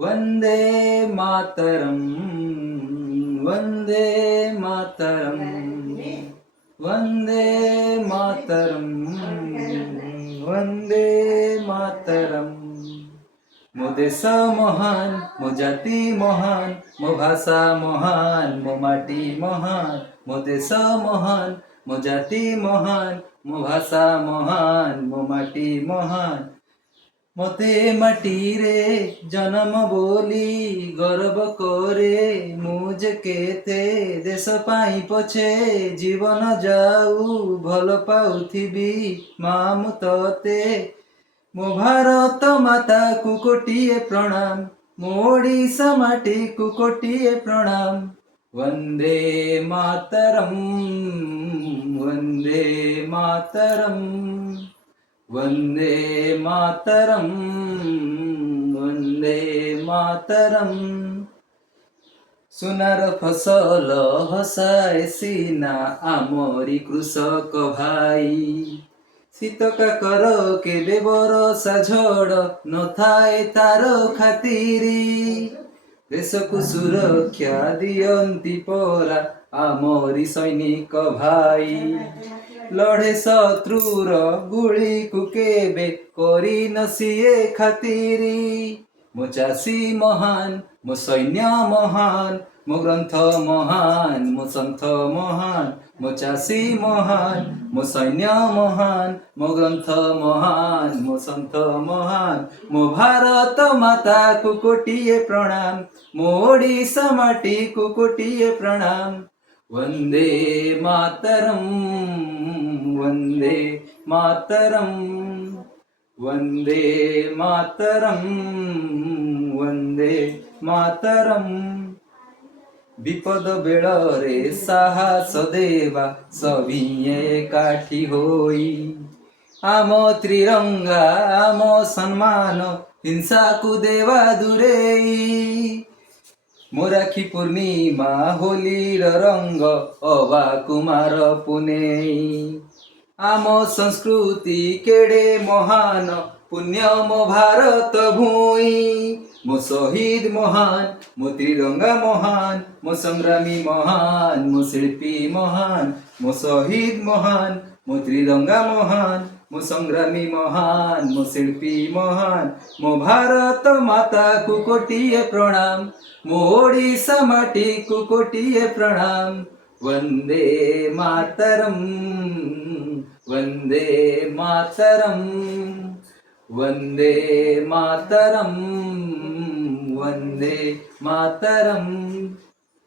वंदे मातरम, वंदे मातरम, वंदे मातरम, वंदे मातरम। मो देश महान, मो जाति महान, मो भाषा महान, मो माटी महान। मो देश महान, मो जाति महान, मो भाषा महान, मो माटी महान। मते माटीरे जन्म बोली गर्व करे ମୁଁ ଯେ କେତେ ଦେଶ ପାଇଁ ପଛେ ଜୀବନ ଯାଉ ଭଲ ପାଉଥିବି ମା ମୁଁ ତତେ। ମୋ ଭାରତ ମାତାକୁ କୋଟିଏ ପ୍ରଣାମ, ମୋ ଓଡ଼ିଶା ମାଟିକୁ କୋଟିଏ ପ୍ରଣାମ। वंदे मातरम, वंदे मातरम, वंदे मातरम, वंदे मातरम। सुनार फसल हसाए सीना आमरी कृषक भाई। शीत काकर केबे बरसा झड़ नथाए तार खातिरी। देशକୁ ସୁରକ୍ଷା ଦିଅନ୍ତି ପରା ଆମରି ସୈନିକ ଭାଇ। ଲଢ଼େ ଶତ୍ରୁର ଗୁଳିକୁ କେବେ କରିନ ସିଏ ଖାତିରି। ମୋ ଚାଷୀ ମହାନ, ମୋ ସୈନ୍ୟ ମହାନ, ମୋ ଗ୍ରନ୍ଥ ମହାନ, ମୋ ସନ୍ଥ ମହାନ। ମୋ ଚାଷୀ ମହାନ, ମୋ ସୈନ୍ୟ ମହାନ, ମୋ ଗ୍ରନ୍ଥ ମହାନ, ମୋ ସନ୍ଥ ମହାନ। ମୋ ଭାରତ ମାତାକୁ କୋଟିଏ ପ୍ରଣାମ, ମୋ ଓଡ଼ିଶା ମାଟିକୁ କୋଟିଏ ପ୍ରଣାମ। वंदे मातरम, वंदे मातरम, वंदे मातरम, वंदे मातरम। विपद बेଳରେ साहस देवा सभिए एकाठी होई। आम त्रिरंगा आम सम्मान हिंसाକୁ देवा दूरेई। ମୋ ରାକ୍ଷୀ ପୂର୍ଣ୍ଣିମା ହୋଲିର ରଙ୍ଗ ଅବା କୁମାର ପୁନେଇ। ଆମ ସଂସ୍କୃତି କେଡ଼େ ମହାନ ପୁଣ୍ୟ ମୋ ଭାରତ ଭୂଇଁ। ମୋ ଶହୀଦ ମହାନ, ମୋ ତ୍ରିରଙ୍ଗା ମହାନ, ମୋ ସଂଗ୍ରାମୀ ମହାନ, ମୋ ଶିଳ୍ପୀ ମହାନ। ମୋ ଶହୀଦ ମହାନ, ମୋ ତ୍ରିରଙ୍ଗା ମହାନ, ମୋ ସଂଗ୍ରାମୀ ମହାନ, ମୋ ଶିଳ୍ପୀ ମହାନ। ମୋ ଭାରତ ମାତାକୁ କୋଟିଏ ପ୍ରଣାମ, ମୋ ଓଡ଼ିଶା ମାଟିକୁ କୋଟିଏ ପ୍ରଣାମ। वंदे मातरम, वंदे मातरम, वंदे मातरम, वंदे मातरम।